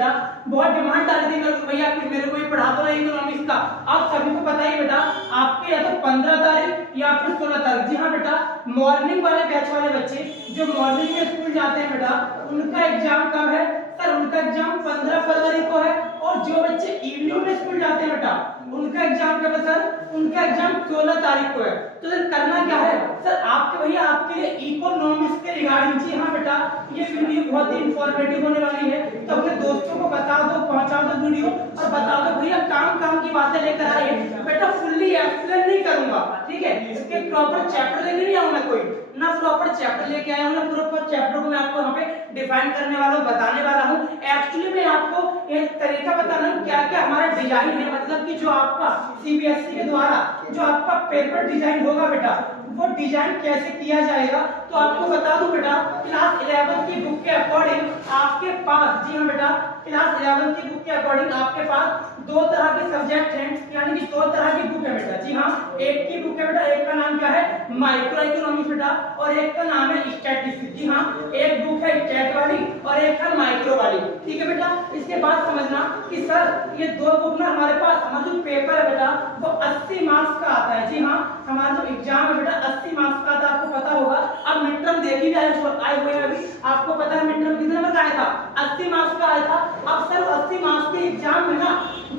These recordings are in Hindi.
बेटा बहुत डिमांड आ रही थी मेरे को, भैया मेरे को ये पढ़ा दो ना इकोनॉमिक्स का। आप सभी को पता ही बेटा आपके या तो 15 तारीख या फिर 16 तारीख। जी हाँ बेटा, मॉर्निंग वाले बैच वाले बच्चे जो मॉर्निंग में स्कूल जाते हैं बेटा उनका एग्जाम कब है सर? उनका एग्जाम 15 फरवरी को है। और जो बच्चे इवनिंग में स्कूल जाते हैं बेटा उनका एग्जाम कब है सर? उनका एग्जाम 16 तारीख को है। तो सर करना क्या है सर? आपके भैया आपके लिए इकोनॉमिक्स के रिगार्डिंग, जी हाँ बेटा ये वीडियो बहुत ही इंफॉर्मेटिव होने वाली है, तो अपने दोस्तों को बता दो, पहुंचा दो वीडियो और बता दो भैया काम की बातें लेकर आ रही है बेटा, फुल्ली एक्सप्लेन नहीं करूंगा, ठीक है? इसके प्रॉपर चैप्टर लेके नहीं आऊंगा, कोई ना प्रॉपर चैप्टर लेके आया हूं ना प्रॉपर चैप्टर को मैं आपको यहाँ पे डिफाइन करने वाला हूँ, बताने वाला हूँ। एक्चुअली मैं आपको एक तरीका बताना हूँ क्या क्या हमारा डिजाइन है, मतलब कि जो आपका सीबीएसई के द्वारा जो आपका पेपर डिजाइन होगा बेटा वो डिजाइन कैसे किया जाएगा। तो आपको बता दूं बेटा क्लास 11 की बुक के अकॉर्डिंग आपके पास, जी हाँ बेटा क्लास 11 की बुक के अकॉर्डिंग आपके पास दो तरह के सब्जेक्ट हैं, यानी कि दो तरह की बुक है बेटा। जी हाँ, एक की बुक है बेटा, एक का नाम क्या है माइक्रो इकोनॉमिक्स बेटा और एक का नाम है स्टैटिस्टिक्स। जी हाँ, एक बुक है स्टैट वाली और एक है माइक्रो वाली, ठीक है बेटा। इसके बाद समझना कि सर ये दो बुक ना हमारे पास हमारा जो पेपर है बेटा वो 80 मार्क्स का आता है। जी हाँ, हमारा जो एग्जाम है बेटा 80 मार्क्स का आता है, आपको पता होगा। अब मिड टर्म देखी भी आए हुए हैं अभी, आपको पता है मिड टर्म कितने नंबर का आया था? 80 मार्क्स का आया था। अब सर 80 मार्क्स के एग्जाम में ना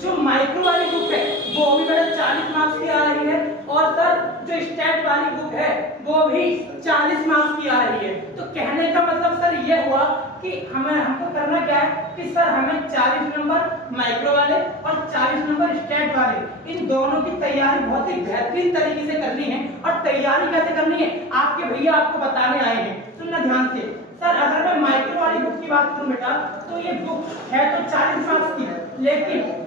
जो माइक्रो वाली बुक है वो भी बेटा 40 मार्क्स की आ रही है और सर जो स्टैट वाली बुक है वो भी 40 मार्क्स की आ रही है। तो कहने का मतलब सर ये हुआ कि हमको करना क्या है कि सर हमें 40 नंबर माइक्रो वाले और 40 नंबर स्टैट वाले, इन दोनों की तैयारी बहुत ही बेहतरीन तरीके से करनी है। और तैयारी कैसे करनी है आपके भैया आपको बताने आए हैं, सुनना ध्यान से। सर अगर मैं माइक्रो वाली बुक की बात करूं बेटा तो ये बुक है तो 40 मार्क्स की, लेकिन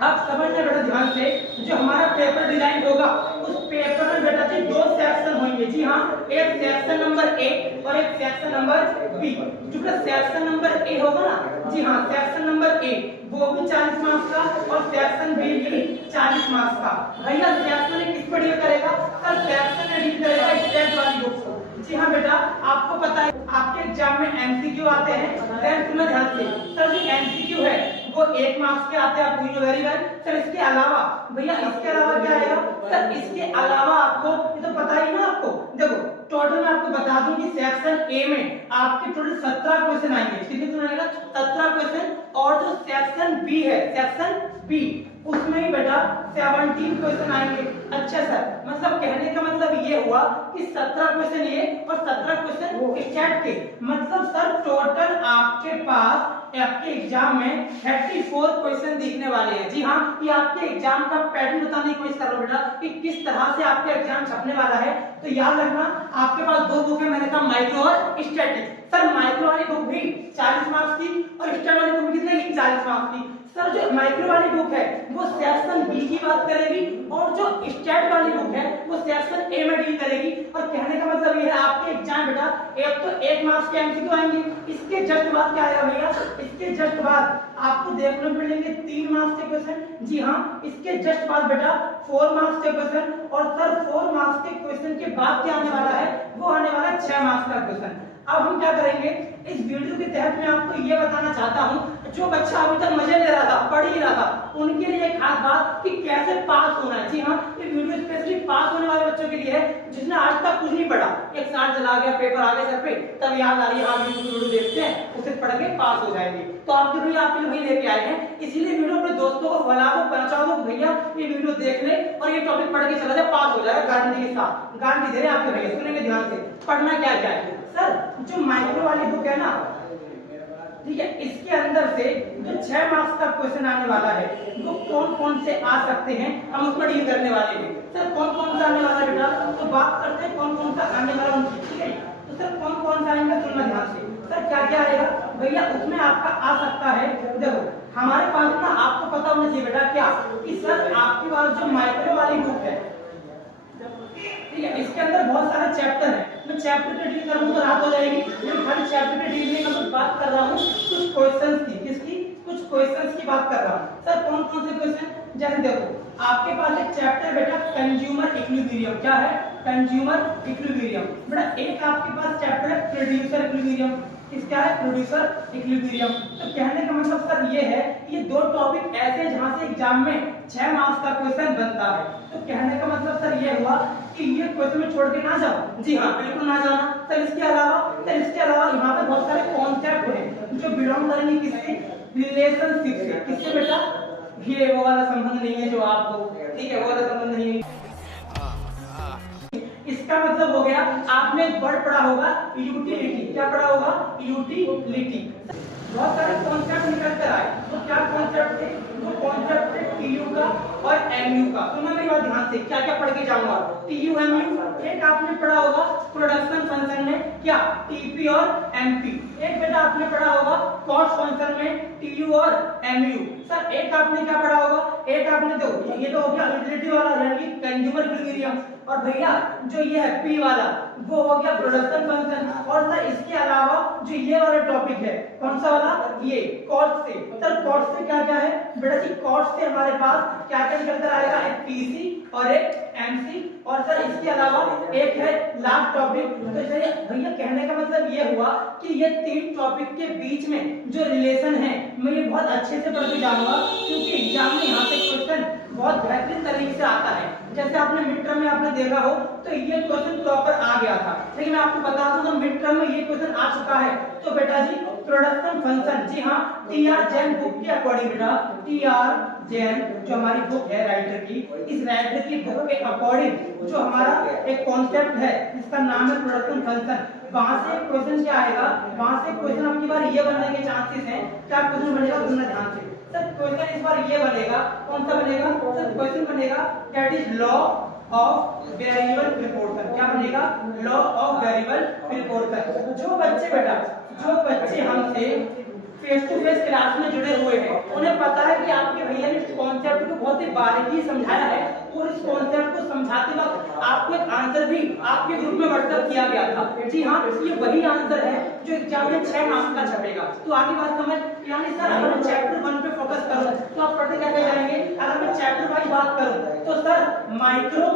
अब समझना बेटा ध्यान से, जो हमारा पेपर डिजाइन होगा उस पेपर में बेटा जी दो सेक्शन होंगे। जी हाँ, एक सेक्शन नंबर ए और एक सेक्शन नंबर बी। जो सेक्शन नंबर ए होगा ना, जी हाँ सेक्शन नंबर ए वो भी 40 मार्क्स का और सेक्शन बी भी 40 मार्क्स का। भैया सेक्शन ए किस पर डील करेगा सर? सेक्शन ए डील करेगा स्टैट वाली बुक को। जी हाँ बेटा, आपको पता है आपके एग्जाम में एमसीक्यू आते हैं, देन सुनना ध्यान से। सर जो एमसीक्यू है वो 1 मार्क्स के आते हैं, आप पूरी वेरी वेल। सर इसके अलावा भैया इसके अलावा क्या आएगा सर? इसके अलावा आपको ये तो पता ही ना आपको, देखो टोटल मैं आपको बता दूं कि सेक्शन ए में आपके टोटल 17 क्वेश्चन आएंगे। कितने क्वेश्चन आएगा? 17 क्वेश्चन। और जो सेक्शन बी है, सेक्शन बी उसमें ही बेटा 17 क्वेश्चन आएंगे। अच्छा सर, मतलब कहने का मतलब ये हुआ कि 17 क्वेश्चन ये और 17 क्वेश्चन स्टैट के, मतलब सर टोटल आपके पास आपके एग्जाम में 34 क्वेश्चन दिखने वाले हैं। जी हाँ, ये आपके एग्जाम का पैटर्न बताने की कोशिश कर रहा हूं बेटा कि किस तरह से आपका एग्जाम छपने वाला है। तो याद रखना आपके पास दो बुक है, मैंने कहा माइक्रो और स्टैटिक। सर माइक्रो वाली बुक भी 40 मार्क्स की और स्टैट वाली बुक कितने की? 40 मार्क्स की। सर जो माइक्रो वाली बुक है वो सेक्शन बी की बात करेगी और जो स्टैट वाली बुक है वो सेक्शन ए में डील करेगी। और कहने का मतलब ये है आपके एग्जाम बेटा एक तो 1 मार्क्स के एमसीक्यू आएंगे, इसके जस्ट बाद क्या आएगा भैया? इसके जस्ट बाद आपको देखने को मिलेंगे 3 मार्क्स के क्वेश्चन। जी हाँ, इसके जस्ट बाद बेटा 4 मार्क्स के क्वेश्चन और सर 4 मार्क्स के क्वेश्चन के बाद क्या आने वाला है? वो आने वाला है 6 मार्क्स का क्वेश्चन। अब हम क्या करेंगे इस वीडियो के तहत मैं आपको ये बताना चाहता हूं, जो बच्चा अभी तक मजे ले रहा था, पढ़ ही रहा था, उनके लिए एक खास बात कि कैसे पास होना है। जी हाँ, ये वीडियो स्पेशली पास होने वाले बच्चों के लिए है जिसने आज तक कुछ नहीं पढ़ा, एक साल चला गया, पेपर आ गए सर पे, तब याद आ रही है आप वीडियो देखते हैं, उसे पढ़ के पास हो जाएंगे। तो आपके लिए आपके लिए वही लेके आए हैं, इसीलिए वीडियो अपने दोस्तों को फैला दो, पहुंचा दो, भैया ये वीडियो देख ले और ये टॉपिक पढ़ के चला जाए, पास हो जाएगा गारंटी के साथ। गारंटी दे रहे आपके भैया, सुनेंगे ध्यान से। पढ़ना क्या क्या है सर? जो माइक्रो वाली बुक है ना, ठीक है, इसके अंदर से जो 6 मार्क्स का क्वेश्चन आने वाला है वो कौन कौन से आ सकते हैं हम उसको डील करने वाले हैं। सर कौन कौन सा आने वाला है बेटा? तो बात करते हैं कौन कौन सा आने वाला उनकी, ठीक है। तो सर कौन कौन सा आएगा सुनना ध्यान से। सर क्या क्या आएगा भैया? उसमें आपका आ सकता है, देखो हमारे पास ना आपको पता होना चाहिए बेटा क्या कि सर आपके पास जो माइक्रो वाली बुक है, ठीक है, इसके अंदर बहुत सारे चैप्टर हैं। मैं चैप्टर के डील करूंगा तो रात हो जाएगी, लेकिन खाली चैप्टर के डील में मैं बात कर रहा हूँ कुछ क्वेश्चंस की। किसकी? कुछ क्वेश्चंस की बात कर रहा हूँ। सर कौन कौन से क्वेश्चन? जैसे देखो आपके पास एक चैप्टर बेटा कंज्यूमर इक्विलिब्रियम, क्या है? Consumer equilibrium. बेटा एक आपके पास चैप्टर है प्रोड्यूसर इक्विलिब्रियम, क्या है, प्रोड्यूसर इक्विलिब्रियम। तो कहने का मतलब सर ये है, ये दो टॉपिक ऐसे जहां से एग्जाम में 6 मार्क्स का क्वेश्चन बनता है। तो कहने का मतलब सर ये हुआ कि ये क्वेश्चन में छोड़ के ना जाओ, जी हाँ बिल्कुल ना जाना। सर इसके अलावा यहाँ पे बहुत सारे कॉन्सेप्ट हैं जो बिलोंग करेंगे किससे, रिलेशनशिप से। किससे बेटा, ये वो वाला संबंध नहीं है जो आपको, ठीक है, वो वाला संबंध नहीं है। इसका मतलब हो गया, आपने एक वर्ड पढ़ा होगा यूटिलिटी। क्या पढ़ा होगा, यूटिलिटी। बहुत सारे कॉन्सेप्ट निकल कर आए। तो क्या कॉन्सेप्ट थे, वो कॉन्सेप्ट थे टीयू का और एमयू का। सुनो मेरी बात ध्यान से, क्या क्या पढ़ के जाऊंगा, टीयू एमयू। एक आपने पढ़ा होगा प्रोडक्शन फंक्शन में क्या, टीपी और एमपी। एक बेटा आपने पढ़ा होगा कॉस्ट फंक्शन में टीयू और एमयू। सर एक आपने क्या पढ़ा होगा, एक आपने दो, ये तो हो गया यूटिलिटी वाला यानी कंज्यूमर इक्विलिब्रियम। और भैया जो ये है पी वाला, वो हो गया प्रोडक्शन फंक्शन। और सर इसके अलावा जो ये वाला टॉपिक है, कौन सा वाला, ये कॉस्ट से। सर कॉस्ट से क्या क्या है बेटा जी, कॉस्ट से हमारे पास क्या क्या निकल कर आएगा, एक पीसी और एक एमसी। और सर इसके अलावा एक है लास्ट टॉपिक। तो भैया कहने का मतलब ये हुआ कि ये तीन टॉपिक के बीच में जो रिलेशन है मैं ये बहुत अच्छे से पढ़ के जाऊंगा, क्योंकि एग्जाम में यहाँ से क्वेश्चन बहुत बेहतरीन तरीके से आता है। जैसे आपने मिड टर्म में आपने देखा हो तो ये क्वेश्चन प्रॉपर आ गया था, लेकिन मैं आपको बता दूं तो मिड टर्म में ये क्वेश्चन आ चुका है। तो बेटा जी प्रोडक्शन फंक्शन, जी हाँ, टी.आर. जैन बुक के अकॉर्डिंग बेटा, टी.आर. जैन जो हमारी बुक है राइटर की, इस राइटर की बुक के अकॉर्डिंग जो हमारा एक कॉन्सेप्ट है जिसका नाम है प्रोडक्शन फंक्शन, वहां से क्वेश्चन क्या आएगा, वहां से क्वेश्चन आपकी बार ये बनने के चांसेस हैं। क्या क्वेश्चन बनेगा, सुनना ध्यान से। सर क्वेश्चन इस बार ये बनेगा, कौन सा बनेगा, सर क्वेश्चन बनेगा that is law of variable proportion. क्या बनेगा, लॉ ऑफ वेरिएबल प्रोपोर्शन। जो बच्चे हमसे फेस टू फेस क्लास में जुड़े हुए हैं उन्हें पता है कि आपके भैया ने इस कॉन्सेप्ट को बहुत ही बारीकी समझाया है, और इस कॉन्सेप्ट को समझाते वक्त आपको एक आंसर भी आपके ग्रुप में व्हाट्सएप किया गया था। जी हाँ, ये वही आंसर है जो एग्जाम में 6 मार्क्स का छपेगा। तो आगे बात समझ, यानी सर अगर मैं चैप्टर 1 पे फोकस करूं तो आप पढ़ते क्या जाएंगे। अगर मैं चैप्टर वाइज बात करूं तो सर माइक्रो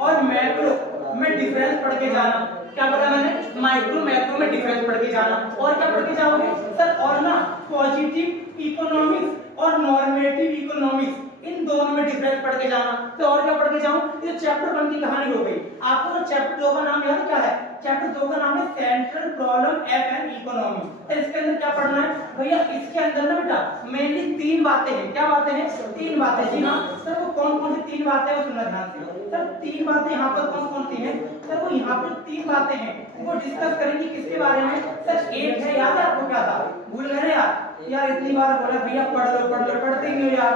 और मैक्रो में डिफरेंस पढ़ के जाना। क्या पढ़ा मैंने, माइक्रो मैक्रो में डिफरेंस पढ़ के जाना। और क्या पढ़ के जाओगे सर, और ना पॉजिटिव इकोनॉमिक्स और नॉर्मेटिव इकोनॉमिक्स, इन दोनों में डिफरेंस पढ़ के जाना। तो और क्या पढ़ के जाऊं, ये चैप्टर 1 की कहानी हो गई। आपको तो चैप्टर 2 का नाम याद क्या है, चैप्टर 2 का नाम है central problem F and economy. तो इसके अंदर क्या पढ़ना है भैया, इसके अंदर ना बेटा मेनली 3 बातें हैं। क्या बातें हैं, 3 बातें। जी हाँ सर, वो कौन कौन सी 3 बातें हैं वो सुनना ध्यान से। सर 3 बातें यहाँ पर कौन कौन सी हैं, सर वो यहाँ पर 3 बातें हैं, वो डिस्कस करेंगे किसके बारे में। सर एक है, याद है आपको क्या था, भूल गए यार इतनी बार बोला भैया पढ़ लो पढ़ते ही नहीं हो यार।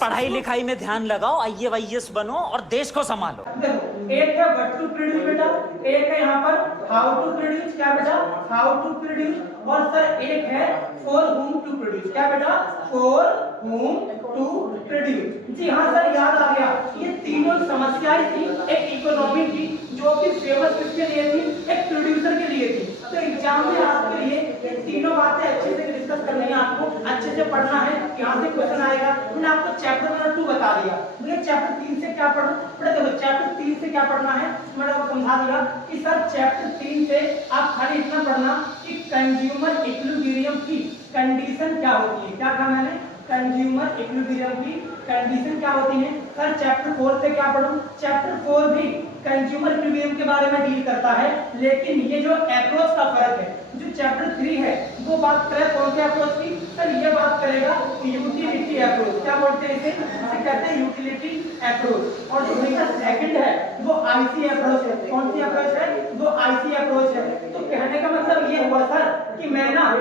पढ़ाई लिखाई में ध्यान लगाओ, IAS बनो और देश को संभालो। देखो एक है व्हाट टू प्रोड्यूस बेटा, एक है यहाँ पर हाउ टू प्रोड्यूस। क्या बेटा, हाउ टू प्रोड्यूस। और सर एक है फॉर whom टू प्रोड्यूस। क्या बेटा, फॉर whom टू प्रोड्यूस। जी हाँ सर, याद आ गया। ये तीनों समस्याएं थी एक इकोनॉमी की, जो कि फेमस किसके लिए थी, एक प्रोड्यूसर के लिए थी। तो एग्जाम में आपके लिए ये तीनों बातें अच्छे से डिस्कस करनी है, आपको अच्छे से पढ़ना है। यहाँ से क्वेश्चन आएगा। मैंने आपको चैप्टर नंबर 2 बता दिया, मुझे चैप्टर 3 से क्या पढ़ना पड़े। देखो चैप्टर 3 से क्या पढ़ना है मैंने आपको समझा दिया कि सर चैप्टर 3 से आप खाली इतना पढ़ना कि कंज्यूमर इक्विलिब्रियम की कंडीशन क्या होती है। क्या कहा मैंने, कंज्यूमर इक्विलिब्रियम की कंडीशन क्या होती है। सर चैप्टर 4 से क्या पढ़ूं, चैप्टर 4 भी कंज्यूमर इक्विलिब्रियम के बारे में डील करता है, लेकिन ये जो अप्रोच का फर्क है, जो चैप्टर 3 है वो बात करे कौन से अप्रोच की। सर ये बात करेगा यूटिलिटी अप्रोच। क्या बोलते हैं इसे कहते हैं यूटिलिटी अप्रोच। और जो भैया सेकंड है वो आईसी अप्रोच है। कौन सी अप्रोच है, वो आईसी अप्रोच है। तो कहने का मतलब ये हुआ सर कि मैं ना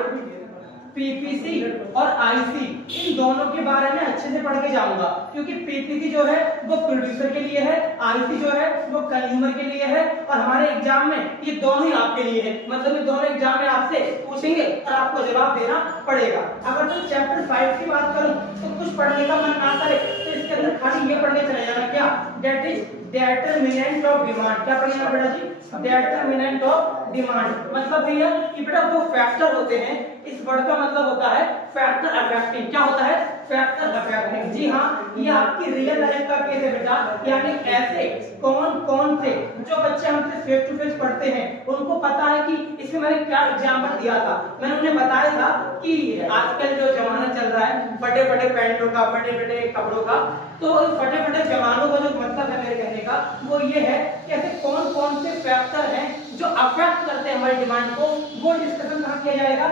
पीपीसी और आईसी इन दोनों के बारे में अच्छे से पढ़ के जाऊंगा, क्योंकि पीपीसी जो है वो प्रोड्यूसर के लिए है, आईसी जो है वो कंज्यूमर के लिए है। और हमारे एग्जाम में ये दोनों ही आपके लिए है, मतलब ये दोनों एग्जाम में आपसे पूछेंगे और आपको जवाब देना पड़ेगा। अगर तो चैप्टर 5 की बात करूं तो कुछ पढ़ने का मन ना करे तो इसके अंदर खाली ये पढ़ने चले जाना, क्या, that is determinant of demand. क्या पढ़ेगा बेटा जी, डिटरमिनेंट ऑफ डिमांड। मतलब भैया कि बेटा वो फैक्टर होते हैं, इस वर्ड का मतलब होता है फैक्टर अफेक्टिंग। क्या होता है, फैक्टर अफेक्टिंग। जी हाँ, ये आपकी रियल लाइफ का केस है बेटा। यानी ऐसे कौन कौन से जो बच्चे हमसे फेस टू फेस पढ़ते हैं उनको पता है कि इसमें मैंने क्या एग्जाम्पल दिया था। मैंने उन्हें बताया था कि आजकल जो जमाना चल रहा है बड़े बड़े पैंटों का, बड़े बड़े कपड़ों का, तो फटे फटे जवानों का जो मतलब है मेरे कहने का वो ये है कि ऐसे कौन कौन से फैक्टर हैं जो अफेक्ट करते हैं हमारी डिमांड को, वो डिस्कशन कहाँ किया जाएगा,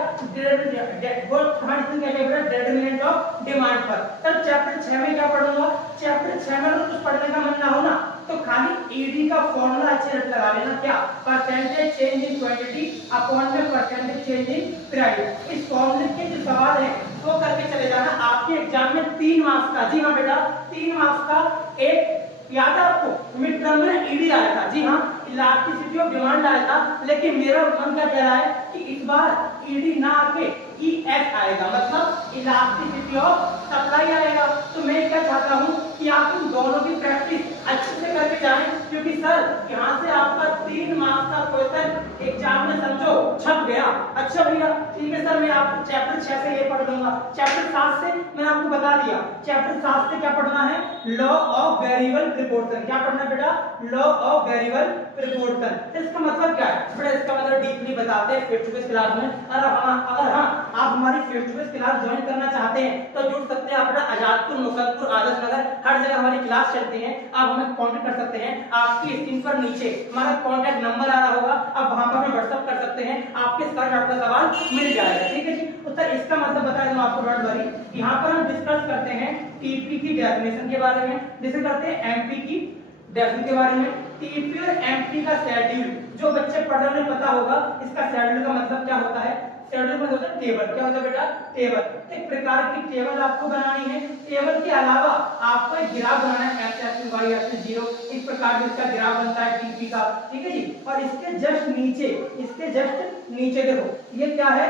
वो हमारे डिस्कशन किया जाएगा डिटरमिनेंट ऑफ डिमांड पर। सर चैप्टर 6 में क्या पढ़ूंगा, चैप्टर 6 में अगर कुछ पढ़ने का मन ना हो ना तो खाली ईडी का फॉर्मूला अच्छे से लगा लेना, क्या, percentage change in quantity upon में परसेंटेज चेंज इन प्राइस। इस फॉर्मूले के जो सवाल है वो करके चले जाना। आपके एग्जाम में 3 मार्क्स का, जी हाँ बेटा 3 मार्क्स का एक याद है आपको मिड टर्म में ईडी आया था। जी हाँ, इलास्टिसिटी ऑफ डिमांड आया था, लेकिन मेरा मन क्या कह रहा है कि इस बार ईडी ना आके ईएस आएगा, मतलब इलास्टिसिटी ऑफ सप्लाई आएगा। तो मैं क्या चाहता हूं कि आप इन दोनों की प्रैक्टिस अच्छे से करके जाएं, क्योंकि सर यहां से आपका 3 मार्क्स का क्वेश्चन एग्जाम में समझो छप गया। अच्छा भैया ठीक है सर, मैं आपको चैप्टर 6 से ये पढ़ दूंगा। चैप्टर 7 से मैंने आपको बता दिया, चैप्टर 7 से क्या पढ़ना है, लॉ ऑफ वेरिएबल प्रोपोर्शन। क्या पढ़ना है बेटा, लॉ ऑफ वेरिएबल प्रोपोर्शन। इसका मतलब क्या है बेटा, इसका मतलब डीपली बताते हैं फेस टू फेस क्लास में। अगर आप हमारी face to face class join करना चाहते हैं तो जुड़ सकते हैं अपना आजादपुर, मुकद्दर, आदर्श नगर, हर जगह हमारी क्लास चलती है। आप हमें कांटेक्ट कर सकते हैं। आपकी स्क्रीन पर नीचे हमारा कांटेक्ट नंबर आ रहा होगा, आप वहां पर हमें व्हाट्सएप कर सकते हैं, आपके सर आपका सवाल मिल जाएगा। ठीक है जी। तो सर इसका मतलब बता दूं आपको, डोंट वरी, यहाँ पर हम डिस्कस करते हैं टीपी की डेफिनेशन के बारे में, डिस्कस करते हैं एमपी की डेफिनेशन के बारे में, टीपी और एमपी का शेड्यूल। जो बच्चे पढ़ रहे हैं पता होगा इसका शेड्यूल का मतलब क्या होता है। शेड्यूल में होता है टेबल। क्या होता है बेटा, टेबल। एक प्रकार की टेबल आपको बनानी है। टेबल के अलावा आपको एक ग्राफ बनाना है, x एक्सिस y एक्सिस 0, इस प्रकार से इसका ग्राफ बनता है टीपी का। ठीक है जी। और इसके जस्ट नीचे देखो ये क्या है,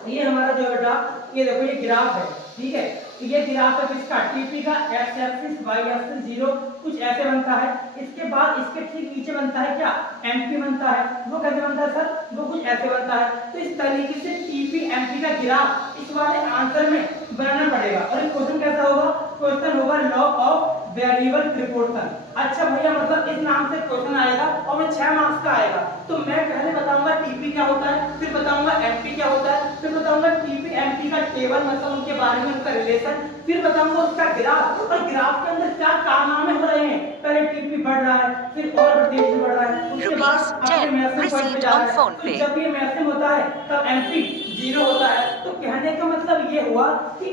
ये हमारा जो बेटा ये देखो ये ग्राफ है। ठीक है, ये ग्राफ है किसका, टीपी का, x एक्सिस y एक्सिस 0 कुछ ऐसे बनता है। इसके बाद इसके ठीक नीचे बनता है क्या, एमपी बनता है। वो कैसे बनता है सर, वो कुछ ऐसे बनता है। तो इस तरीके से टीपी एमपी का ग्राफ इस वाले आंसर में बनाना पड़ेगा। और ये क्वेश्चन कैसा होगा, क्वेश्चन होगा लॉ ऑफ वेरिएबल प्रोपोर्शन। अच्छा भैया मतलब इस नाम से क्वेश्चन आएगा और वो 6 मार्क्स का आएगा। तो मैं पहले बताऊंगा टीपी क्या होता है, फिर बताऊंगा एमपी क्या होता है, फिर बताऊंगा टीपी एमपी का टेबल मतलब उनके बारे में, उनका रिलेशन, फिर बताऊंगा उसका ग्राफ और ग्राफ के अंदर क्या कारनामे हो रहे हैं। पहले टीपी बढ़ रहा है, फिर और तेज बढ़ रहा है, उसके बाद आपके मैक्सिमम पॉइंट पे जा रहा है। तो जब ये मैक्सिमम होता है तब एमपी 0 होता है। तो कहने का मतलब ये हुआ कि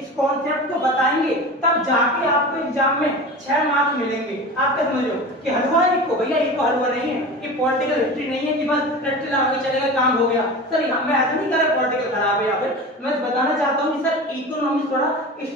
इस कॉन्सेप्ट को बताएंगे तब जाके आपको एग्जाम में 6 मार्क्स मिलेंगे। आप क्या समझ लो कि हलवा एक को, भैया एक को हलवा नहीं है, ये पॉलिटिकल हिस्ट्री नहीं है कि बस रट्टे लगा के चलेगा काम हो गया। सर मैं ऐसा नहीं कर रहा पॉलिटिकल खराब है, या फिर मैं बताना चाहता हूँ कि सर इकोनॉमिक्स थोड़ा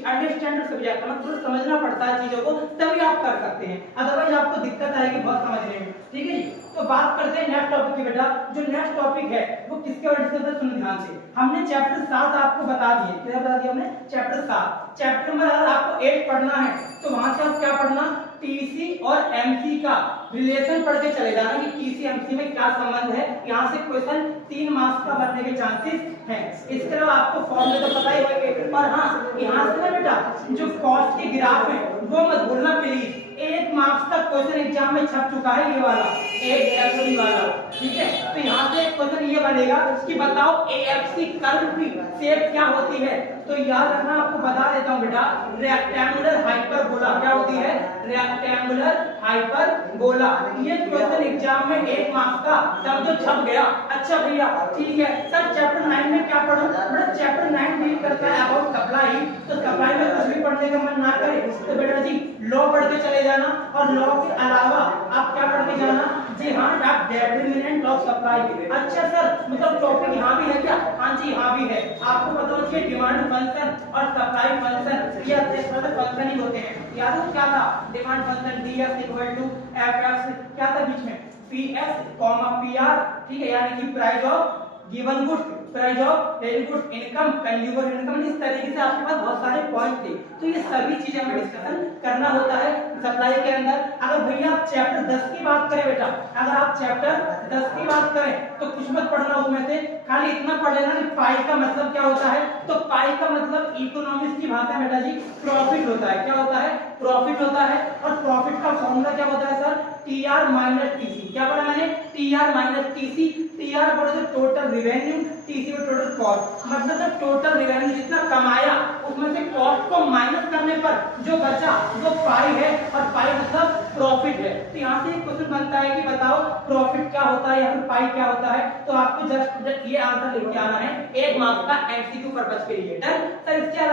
अंडरस्टैंडर्ड सब्जेक्ट है, मतलब थोड़ा समझना पड़ता है चीजों को, तभी आप कर सकते हैं, अदरवाइज आपको दिक्कत आएगी बहुत समझने में। ठीक है जी। तो बात करते हैं नेक्स्ट टॉपिक की बेटा। जो नेक्स्ट टॉपिक है वो किसके बारे में डिस्कस करते हैं, सुनो ध्यान से। हमने चैप्टर 7 आपको बता दिए, क्या बता दिया हमने, चैप्टर 7। चैप्टर नंबर अगर आपको 8 पढ़ना है तो वहां से आप क्या पढ़ना, टीसी और एमसी का रिलेशन पढ़ के चले जाना कि टीसी एमसी में क्या संबंध है। यहाँ से क्वेश्चन 3 मार्क्स का बनने के चांसेस हैं। इसके अलावा आपको फॉर्मूले तो पता ही होंगे, और हाँ यहाँ से ना बेटा जो कॉस्ट के ग्राफ है वो मत भूलना प्लीज। 1 मार्क्स का क्वेश्चन एग्जाम में छप चुका है, ये वाला एएफसी वाला। ठीक है, तो यहाँ से क्वेश्चन ये बनेगा कि बताओ एएफसी कर्व की शेप क्या होती है। तो याद रखना, आपको बता देता हूँ बेटा, रेक्टेंगुलर हाइपरबोला क्या होती है, रेक्टेंगुलर हाइपरबोला। ये क्वेश्चन एग्जाम में 1 मार्क्स का समझो छप गया। अच्छा भैया ठीक है सर, चैप्टर 9 में क्या पढ़ो, बेटा चैप्टर 9 डील करता है अबाउट सप्लाई। तो सप्लाई में कुछ भी पढ़ने का मन ना करे तो बेटा जी लॉ पढ़ के चले जाना, और लॉ के अलावा आप क्या पढ़ के जाना, जी हाँ आप डिटरमिनेंट ऑफ सप्लाई। अच्छा सर मतलब टॉपिक यहाँ भी है क्या, हाँ जी यहाँ भी है। आपको पता होना चाहिए डिमांड फंक्शन और सप्लाई फंक्शन ये फंक्शन ही होते हैं। याद हो क्या था, demand function df equal to fx, क्या था बीच में, ps, pr। ठीक है, यानी कि price of given goods. Price of daily goods, income, consumer income, इस तरीके से आपके पास बहुत सारे पॉइंट थे। तो ये सभी चीजें हमें डिस्कशन करना होता है सप्लाई के अंदर। अगर भैया आप चैप्टर 10 की बात करें बेटा, अगर आप चैप्टर 10 की बात करें तो कुछ मत पढ़ना उसमें से, खाली इतना पढ़ लेना कि पाई का मतलब क्या होता है। तो पाई का मतलब इकोनॉमिक्स की भाषा में बेटा जी प्रॉफिट होता है। क्या होता है? प्रॉफिट होता है। और प्रॉफिट का फॉर्मूला क्या होता है सर? TR minus TC. क्या बोला मैंने? TR minus TC. टीआर बोले तो टोटल रेवेन्यू, टीसी में टोटल कॉस्ट, मतलब तो टोटल रेवेन्यू जितना कमाया उसमें से कॉस्ट को माइनस करने पर जो बचा वो पाई है, और पाई मतलब प्रॉफिट है। तो यहाँ से एक क्वेश्चन बनता है कि बताओ प्रॉफिट क्या होता है या फिर पाई क्या होता है। तो आपको जस्ट ये आंसर लेके आना है 1 मार्क्स का एमसीक्यू पर्पस के लिए। Done sir. इसके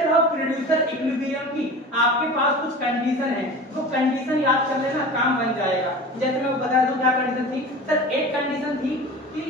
अलावा प्रोड्यूसर इक्विलिब्रियम की आपके पास कुछ कंडीशन है, वो कंडीशन याद कर लेना, काम बन जाएगा। जैसे मैं बता दूं क्या कंडीशन थी सर। एक कंडीशन थी कि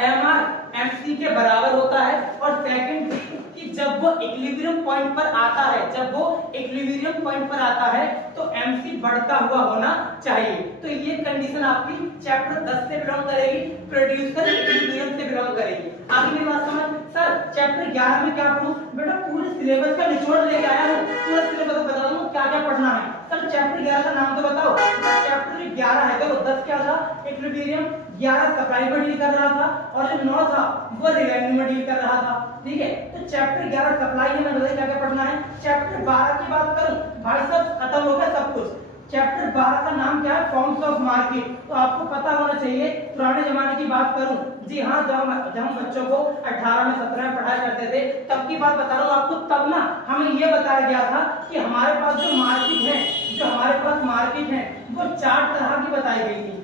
एमआर एमसी के बराबर होता है, और सेकंड थी कि जब वो इक्विलिब्रियम पॉइंट पर आता है, जब वो इक्विलिब्रियम पॉइंट पर आता है तो एमसी बढ़ता हुआ होना चाहिए। तो ये कंडीशन आपकी चैप्टर 10 से बिलोंग करेगी, प्रोड्यूसर इक्विलिब्रियम से बिलोंग करेगी। आगे मेरी बात समझ। सर चैप्टर 11 में क्या पढ़ूं बेटा? पूरे सिलेबस का निचोड़ लेके आया हूं, पूरा सिलेबस बता दूं क्या क्या पढ़ना है। सर चैप्टर 11 का नाम तो बताओ। चैप्टर 11 है, देखो 10 क्या था? इक्विलिब्रियम, 11 सप्लाई में डील कर रहा था, और जो 9 था वो रेवेन्यू में डील कर रहा था। ठीक है, तो चैप्टर 11 सप्लाई है, मैंने बताया क्या क्या पढ़ना है। चैप्टर 12 की बात करूं भाई साहब खत्म हो गया सब कुछ। चैप्टर 12 का नाम क्या है? Forms of market. तो आपको पता होना चाहिए, पुराने जमाने की बात करूं, जी हाँ, जब हम बच्चों को 18 में 17 में पढ़ाया करते थे तब की बात बता रहा हूँ आपको। तब ना हमें ये बताया गया था कि हमारे पास जो मार्केट है, जो हमारे पास मार्केट है वो 4 तरह की बताई गई थी।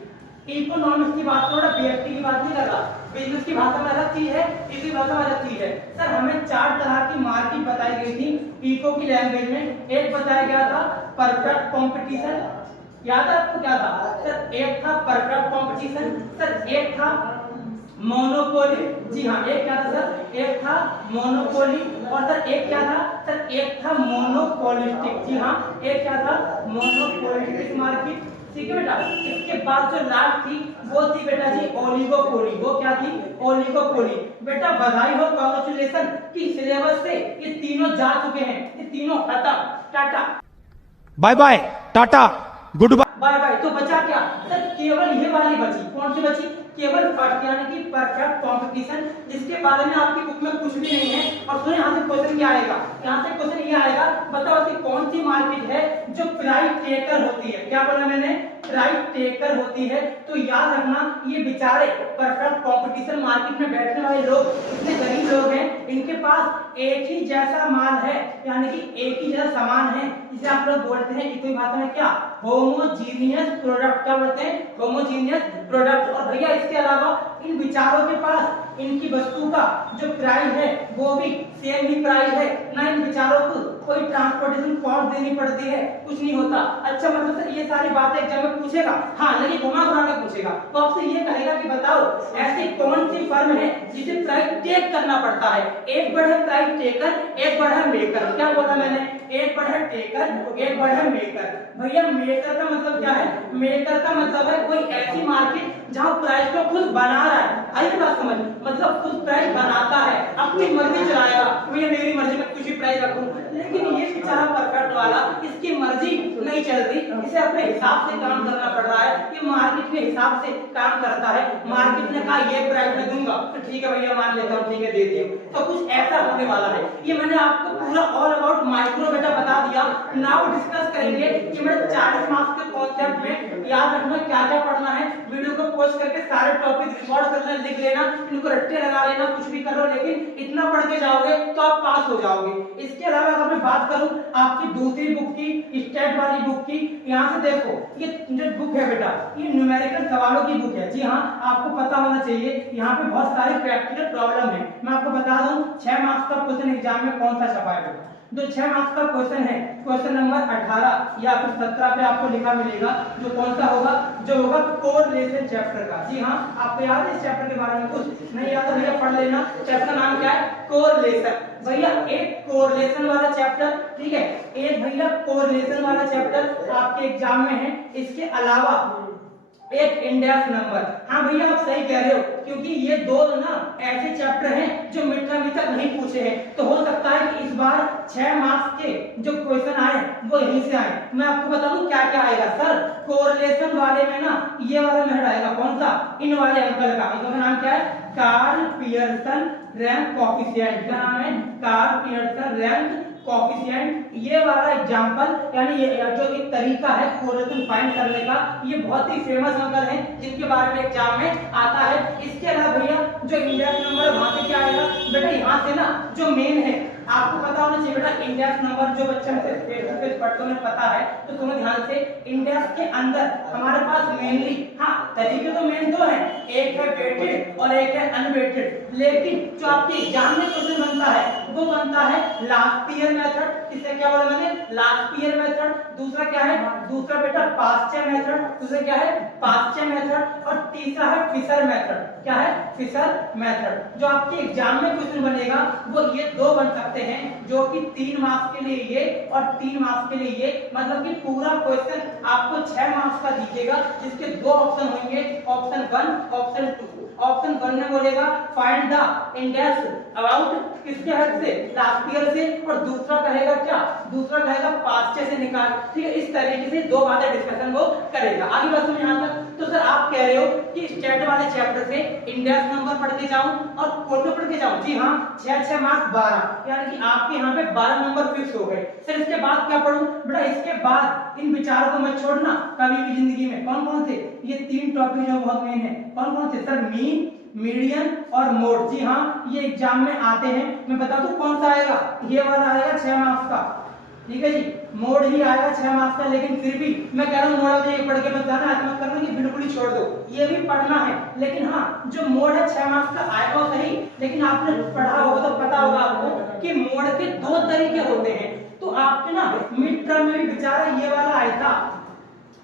इकोनॉमिक्स की बात करो, व्यक्ति की बात नहीं कर रहा, बिजनेस की भाषा में अलग चीज है, इसी भाषा में अलग चीज है। सर हमें 4 तरह की मार्केट बताई गई थी इको की लैंग्वेज में। एक बताया गया था परफेक्ट कंपटीशन, याद है आपको क्या था सर? एक था परफेक्ट कंपटीशन, सर एक था मोनोपोली, जी हाँ, एक क्या था सर? एक था मोनोपोली, और सर एक क्या था सर? एक था मोनोपोलिस्टिक, जी हाँ, एक क्या था? Monopolistic market. ठीक है बेटा। इसके बाद जो लास्ट थी वो थी बेटा जी ओलिगोपोली। वो क्या थी? ओलिगोपोली। बेटा बधाई हो, कांग्रेचुलेशन कि सिलेबस से ये तीनों जा चुके हैं, ये तीनों खत्म। Tata bye bye, tata goodbye. Bye bye. तो बचा क्या सर? केवल ये वाली बची। कौन सी बची? केवल फर्स्ट यानी कि परफेक्ट कंपटीशन, जिसके बारे में आपकी बुक में कुछ भी नहीं है। और सुनिए यहाँ से क्वेश्चन क्या आएगा, यहाँ से क्वेश्चन ये आएगा, बताओ ऐसी कौन सी मार्केट है जो प्राइस टेकर होती है? क्या बोला मैंने? प्राइस टेकर होती है। तो याद रखना ये बेचारे परफेक्ट कंपटीशन मार्केट में बैठने वाले लोग इतने गरीब लोग हैं, इनके पास एक ही जैसा माल है, यानी कि एक ही जैसा सामान है, जिसे आप लोग बोलते हैं इकोनॉमिक भाषा में क्या? Homogeneous product. क्या बोलते हैं? Homogeneous product. और भैया इसके अलावा इन विचारों के पास इनकी वस्तु का जो प्राइस है वो भी सेम ही प्राइस है, ना इन विचारों को कोई ट्रांसपोर्टेशन कॉस्ट देनी पड़ती है, कुछ नहीं होता। अच्छा मतलब सर ये सारी बातें एग्जाम में पूछेगा? हाँ, लेकिन घुमा घुमा के पूछेगा। तो आपसे ये कहेगा कि बताओ ऐसी कौन सी फर्म है जिसे प्राइस टेक करना पड़ता है? एक बढ़ है प्राइस टेकर, एक बढ़ है मेकर। क्या बोला मैंने? एक बढ़ है टेकर, एक बढ़ है मेकर। भैया मेकर का मतलब क्या है? मेकर का मतलब है कोई ऐसी मार्केट जहां प्राइस को खुद बना रहा है। आई बात समझ? मतलब खुद प्राइस बनाता है, अपनी मर्जी चलाएगा, भैया मेरी मर्जी में कुछ भी प्राइस रखूं। लेकिन ये बेचारा परफेक्ट वाला, इसकी मर्जी नहीं चल रही, इसे अपने हिसाब से काम करना पड़ रहा है। ये मार्केट के हिसाब से काम करता है। मार्केट ने कहा ये प्राइस में दूंगा, तो ठीक है भैया मान लेता हूँ, ठीक है दे दियो। तो कुछ ऐसा होने वाला है। ये मैंने आपको पूरा ऑल अबाउट माइक्रो बेटा बता दिया। नाउ डिस्कस करेंगे कि मेरे 40 मार्क्स के कॉन्सेप्ट में याद रखना क्या क्या पढ़ना है। वीडियो को पॉज करके सारे टॉपिक रिकॉर्ड कर लेना, लिख लेना, इनको रट्टे लगा लेना, कुछ भी करो, लेकिन इतना पढ़ के जाओगे तो आप पास हो जाओगे। इसके अलावा अगर मैं बात करूं आपकी दूसरी बुक की, स्टेट वाली बुक की, यहाँ से देखो ये जो बुक है बेटा ये न्यूमेरिकल सवालों की बुक है। जी हाँ, आपको पता होना चाहिए यहाँ पे बहुत सारी प्रैक्टिकल प्रॉब्लम है। मैं आपको बता दूं 6 मार्क्स का क्वेश्चन एग्जाम में कौन सा छपा है बेटा? जो 6 मार्क्स का क्वेश्चन है, क्वेश्चन नंबर 18 या फिर 17 पे आपको लिखा मिलेगा, जो कौन सा होगा? जो होगा कोरिलेशन चैप्टर का। जी हाँ, आपको याद है इस चैप्टर के बारे में? कुछ नहीं याद तो भैया पढ़ लेना। चैप्टर का नाम क्या है? कोरिलेशन। भैया एक कोरिलेशन वाला चैप्टर, ठीक है, एक भैया कोरिलेशन वाला चैप्टर आपके एग्जाम में है। इसके अलावा एक इंडेक्स नंबर। हाँ भैया आप सही कह रहे हो, क्योंकि ये दो ना ऐसे चैप्टर हैं जो मिड टर्म अभी तक नहीं पूछे हैं, तो हो सकता है कि इस बार 6 मार्क्स के जो क्वेश्चन आए वो यहीं से आए। मैं आपको बता दूं क्या क्या आएगा सर। कोरिलेशन वाले में ना ये वाला मेथड आएगा, कौन सा, इन वाले अंकल का नाम क्या है, कार्ल पियर्सन रैंक कोएफिशिएंट। क्या नाम है, कार्ल पियर्सन रैंक कोएफिशिएंट। ये वाला एग्जांपल यानी ये जो एक तरीका है कोरिलेशन फाइंड करने का, ये बहुत ही फेमस अंकल है जिनके बारे में एग्जाम में आता है। इसके अलावा भैया जो इंडेक्स नंबर वहां से क्या आएगा बेटा, यहाँ से ना जो मेन है आपको पता होना चाहिए बेटा, इंडेक्स नंबर जो बच्चे में से पढ़ते हैं पता है, तो सुनो ध्यान से। इंडेक्स के अंदर हमारे पास मेनली हाँ तरीके तो मेन दो हैं, एक है वेटेड और एक है अनवेटेड, लेकिन जो आपके एग्जाम में क्वेश्चन बनता है वो बनता है लास्ट ईयर मेथड। इसे क्या बोला मैंने, लास्ट ईयर मेथड। दूसरा क्या है, दूसरा बेटा पास्ट मेथड। दूसरा क्या है, पास्ट मेथड। और तीसरा है फिशर मेथड। क्या है, फिशर मेथड। जो आपके एग्जाम में क्वेश्चन बनेगा वो ये दो बन सकते हैं, जो कि 3 मार्क्स के लिए ये और 3 मार्क्स के लिए ये, मतलब कि पूरा क्वेश्चन आपको 6 मार्क्स का दीजिएगा, जिसके दो ऑप्शन होंगे, ऑप्शन 1 ऑप्शन 2। ऑप्शन 1 में बोलेगा फाइंड द इंडेक्स अबाउट किसके हद से, लास्ट ईयर से, और दूसरा कहेगा क्या, दूसरा कहेगा पास्ट से निकाल। ठीक है, इस तरीके से दो बातें डिस्कशन वो करेगा। आगे बात समझ यहाँ तक। तो सर आप कह रहे हो कि स्टैट वाले चैप्टर से इंडेक्स नंबर पढ़ के जाऊं और कोड पढ़ के जाऊं। जी हाँ, 6 मार्क्स 12, यानी कि आपके यहाँ पे 12 नंबर फिक्स हो गए। सर इसके बाद क्या पढ़ूं बेटा, इसके बाद इन विचारों को मत छोड़ना कभी भी जिंदगी में। कौन कौन से, ये 3 टॉपिक जो बहुत मेन है, कौन कौन से सर, मीन, मीडियन और मोड। जी हाँ, ये एग्जाम में आते हैं। मैं बता दूं कौन सा आएगा, ये वाला आएगा 6 मार्क्स का। ठीक है जी, मोड ही आएगा 6 मार्क्स का, लेकिन फिर भी मैं कह रहा हूँ मोड में पढ़ के मत जाना, ऐसा मत करना कि बिल्कुल ही छोड़ दो, ये भी पढ़ना है। लेकिन हाँ, जो मोड है 6 मार्क्स का आएगा सही, लेकिन आपने पढ़ा होगा तो पता होगा आपको कि मोड के 2 तरीके होते हैं। तो आपके ना मिड टर्म में भी बेचारा ये वाला आया था,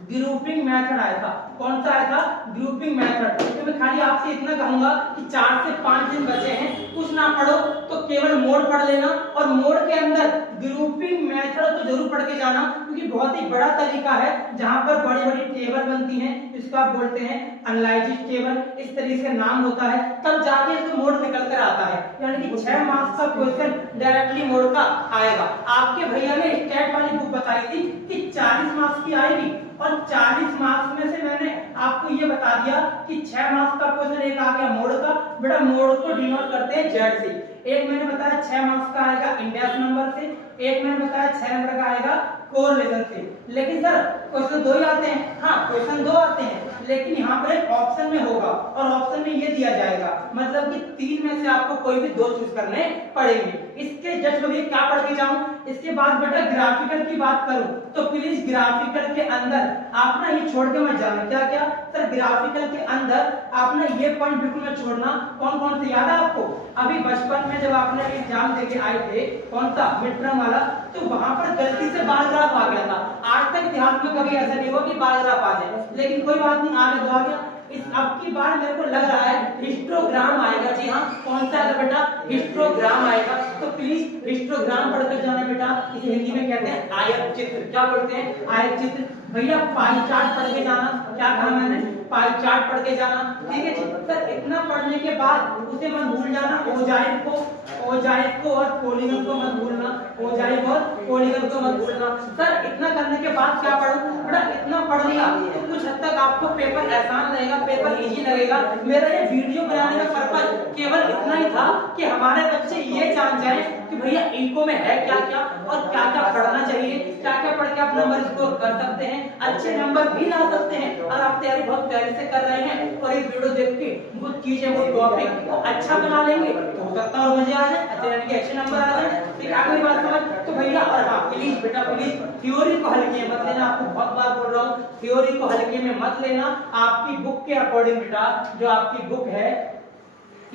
ग्रुपिंग मेथड आया था। कौन सा आया था, ग्रुपिंग मेथड। तो मैं खाली आपसे इतना कहूंगा कि 4 से 5 दिन बचे हैं, कुछ ना पढ़ो तो केवल मोड पढ़ लेना, और मोड के अंदर ग्रुपिंग मेथड तो जरूर पढ़ के जाना, क्योंकि बहुत ही बड़ा तरीका है जहां पर बड़ी बड़ी टेबल बनती हैं, इसको आप बोलते हैं एनालिसिस टेबल, इस तरीके से नाम होता है, तब जाके इसको मोड निकल कर आता है। यानी कि 6 मार्क्स का क्वेश्चन डायरेक्टली मोड का आएगा। आपके भैया ने स्टैट वाली बुक बताई थी कि 40 मार्क्स की आएगी, और 40 मार्क्स में से मैंने आपको ये बता दिया कि 6 मार्क्स का क्वेश्चन एक आ गया मोड का। बेटा मोड को डिनोट करते हैं जेड से। एक मैंने बताया 6 मार्क्स का आएगा इंडेक्स नंबर से, एक मैंने बताया 6 नंबर का आएगा कोरिलेशन से। लेकिन सर क्वेश्चन 2 ही आते हैं। हाँ, क्वेश्चन 2 आते हैं, लेकिन यहाँ पर एक ऑप्शन में होगा, और ऑप्शन में ये दिया जाएगा, मतलब कि 3 में से आपको कोई भी 2 चूज करने पड़ेंगे। इसके जस्ट कभी क्या पढ़ के जाऊं, इसके बाद बेटा ग्राफिकल की बात करूं तो प्लीज ग्राफिकल के अंदर आप ना ये छोड़ के मत जाना। क्या क्या सर, ग्राफिकल के अंदर आप ना ये पॉइंट बिल्कुल मत छोड़ना। कौन कौन से याद है आपको, अभी बचपन में जब आपने एग्जाम देके आए थे, कौन सा मिड टर्म वाला, तो वहां पर गलती से बार ग्राफ आ गया था। आज तक इतिहास में कभी ऐसा नहीं हुआ कि बार ग्राफ आ जाए, लेकिन कोई बात नहीं, आगे तो आ गया। इस अब की बार मेरे को लग रहा है हिस्टोग्राम आएगा। जी हाँ, कौन सा आएगा बेटा, हिस्टोग्राम आएगा। तो प्लीज हिस्टोग्राम पढ़कर जाना बेटा। इसे हिंदी में कहते हैं आयत चित्र। क्या बोलते हैं, आयत चित्र। भैया पाई चार्ट पढ़ के जाना। क्या कहा मैंने, पाई चार्ट पढ़ के जाना। ठीक है जी सर, इतना पढ़ने के बाद उसे मत भूल जाना ओजाइड को और पॉलीगन को मत भूलना, ओजाइड और पॉलीगन को मत भूलना। सर इतना करने के बाद क्या पढ़ूं बेटा, इतना पढ़ लिया तो कुछ हद तक आपको पेपर आसान रहेगा, पेपर इजी लगेगा। मेरा ये वीडियो बनाने का पर्पस केवल इतना ही था कि हमारे बच्चे ये जान जाए कि भैया इको में है क्या क्या और क्या क्या पढ़ना चाहिए, क्या क्या पढ़ के आप नंबर स्कोर कर सकते हैं, अच्छे नंबर भी ला सकते हैं। और आप तैयारी बहुत पहले से कर रहे हैं और इस वीडियो देख के वो चीजें वो टॉपिक को अच्छा बना लेंगे तो हो सकता है और मजे आ जाए, अच्छे यानी कि अच्छे नंबर आ जाए। ठीक है, आखिरी बात समझ। तो भैया और हाँ प्लीज बेटा प्लीज थ्योरी को हल्के में मत लेना। आपको बहुत बार बोल रहा हूँ, थ्योरी को हल्के में मत लेना। आपकी बुक के अकॉर्डिंग बेटा, जो आपकी बुक है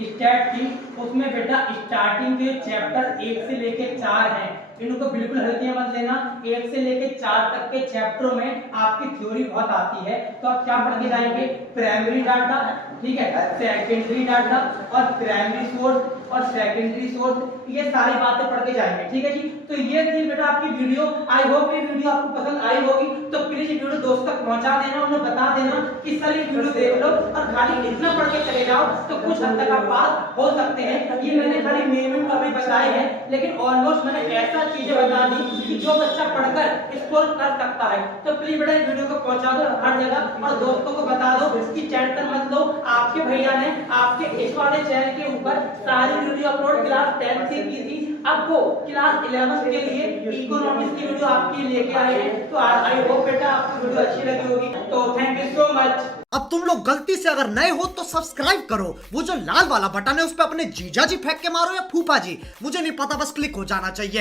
स्टैट की, उसमें बेटा स्टार्टिंग के चैप्टर 1 से लेके 4 हैं, इनको बिल्कुल हल्के में मत लेना। 1 से लेके 4 तक के चैप्टरों में आपकी थ्योरी बहुत आती है। तो आप क्या पढ़ के जाएंगे, प्राइमरी डाटा, ठीक है, सेकेंडरी डाटा और प्राइमरी सोर्स और सेकेंडरी सोर्स, ये सारी बातें पढ़ के जाएंगे। ठीक है जी, तो ये थी बेटा बेटा आपकी वीडियो, आई होप ये वीडियो आपको पसंद आई होगी, तो प्लीज ये वीडियो दोस्त तक पहुंचा देना, उन्हें बता देना कि सर ये वीडियो देख लो और खाली इतना पढ़ के चले जाओ तो कुछ हद तक आप पास हो सकते हैं। ये मैंने खाली मेन टॉपिक बताए हैं, लेकिन ऑलमोस्ट मैंने ऐसा चीजें बता दी कि जो बच्चा पढ़कर स्कोर कर सकता है। तो प्लीज बेटा इस वीडियो को पहुंचा दो हर जगह और दोस्तों को बता दो कि टेंशन मत लो, आपके भैया ने आपके इस वाले चैनल के ऊपर सारी वीडियो अपलोड क्लास 10 से की थी, अब वो क्लास 11 के लिए इकोनॉमिक्स की वीडियो आपके लेके आए हैं। तो आई होप बेटा आपको वीडियो अच्छी लगी होगी। तो थैंक यू सो मच। अब तुम लोग गलती से अगर नए हो तो सब्सक्राइब करो, वो जो लाल वाला बटन है उस पर अपने जीजा जी फेंक के मारो या फूफा जी, मुझे नहीं पता, बस क्लिक हो जाना चाहिए।